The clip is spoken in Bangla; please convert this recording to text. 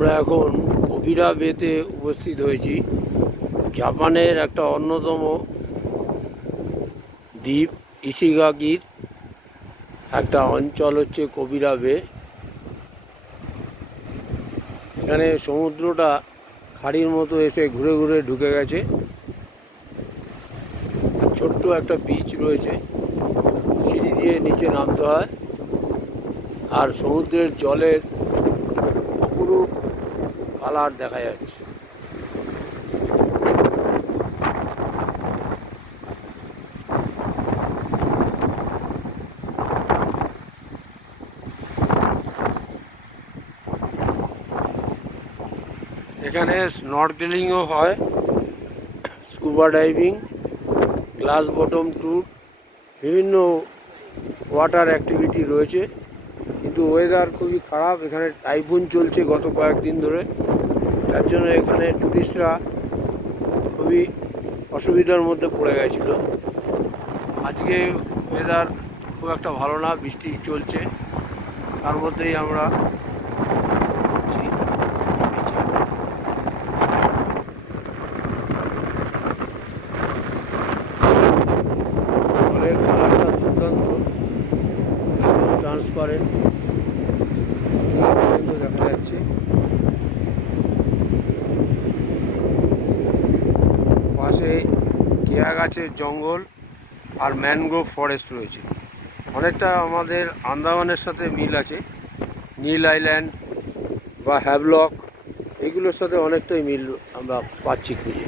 আমরা এখন কবিরা বেতে উপস্থিত হয়েছি। জাপানের একটা অন্যতম দ্বীপ ইশিগাকির একটা অঞ্চল হচ্ছে কবিরা বে। এখানে সমুদ্রটা খাড়ির মতো এসে ঘুরে ঘুরে ঢুকে গেছে। ছোট্ট একটা বিচ রয়েছে, সিঁড়ি দিয়ে নিচে নামতে হয়। আর সমুদ্রের জলের অপরূপ কালার দেখা যাচ্ছে। এখানে স্নরকেলিংও হয়, scuba diving, glass bottom tour, বিভিন্ন ওয়াটার অ্যাক্টিভিটি রয়েছে। কিন্তু ওয়েদার খুবই খারাপ, এখানে টাইফুন চলছে গত কয়েকদিন ধরে, যার জন্য এখানে টুরিস্টরা খুবই অসুবিধার মধ্যে পড়ে গেছিলো। আজকে ওয়েদার খুব একটা ভালো না, বৃষ্টি চলছে, তার মধ্যেই আমরা জলের কালারটা দুর্দান্ত, ট্রান্সপারেন্ট দেখা যাচ্ছে। পাশে কেয়া গাছের জঙ্গল আর ম্যানগ্রোভ ফরেস্ট রয়েছে। অনেকটা আমাদের আন্দামানের সাথে মিল আছে। নীল আইল্যান্ড বা হ্যাভলক, এগুলোর সাথে অনেকটাই মিল আমরা পাচ্ছি খুঁজে।